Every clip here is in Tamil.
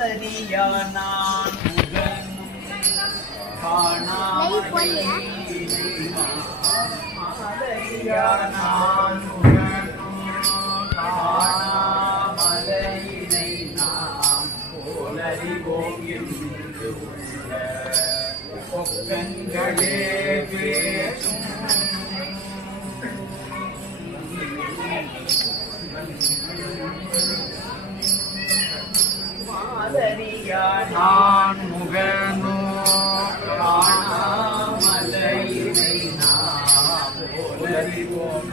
மாதரியா நான் முகனும் நான் காணாமலையினை நாம் போலறிவோம் என்று உள்ள பேசும் மாதரியா நான் முகனோ காணாமலையினை நாம் போலறிவோம்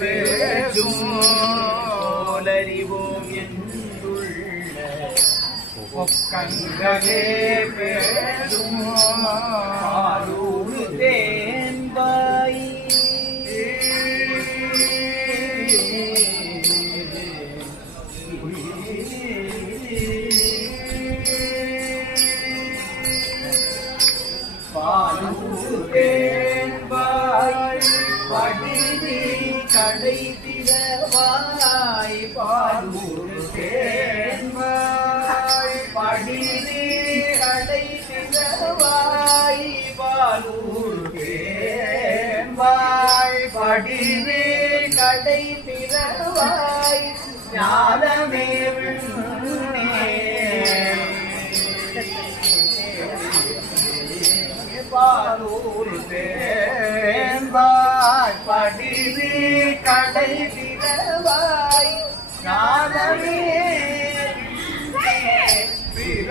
பேசும் போலறிவோம் என்றுள்ள. ஒக்கங்களே பேசும் படிதி கடை திறவாய் பாலூடு தேன்பாய் படிதி கடை திறவாய் பாலூர் தேன்பாய் படிதி கடை திறவாய் ஞானமே கடை திறவாய் ஞானமே பிற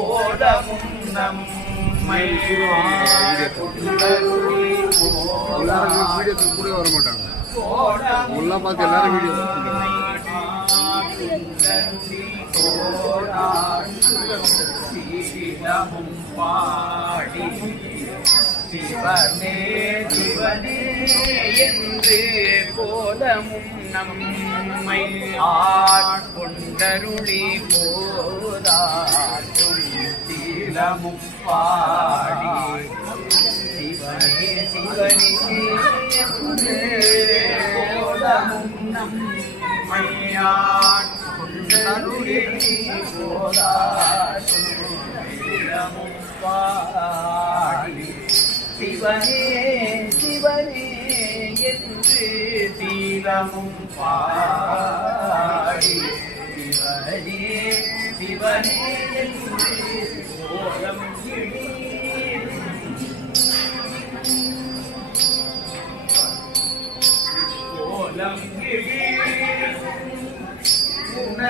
போதமும் நம்மை கூட வர மாட்டாங்க உங்களெல்லாம் பார்த்து எல்லாரும் வீடியோ பாடி சிவனே சிவனே என்று கோலமும் நம்மை ஆட்கொண்டருளி போதாற்றும் சீலமும் பாடி. சிவனே சிவனே என்று கோலமும் நம்மை ஆட்கொண்டருளி போதாற்றும் சீலமும் பாடி. சிவனே சிவனே என்று சீலமும் பாடி. சிவனே சிவனே என்று கோலம் திடீர் உன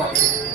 রাখব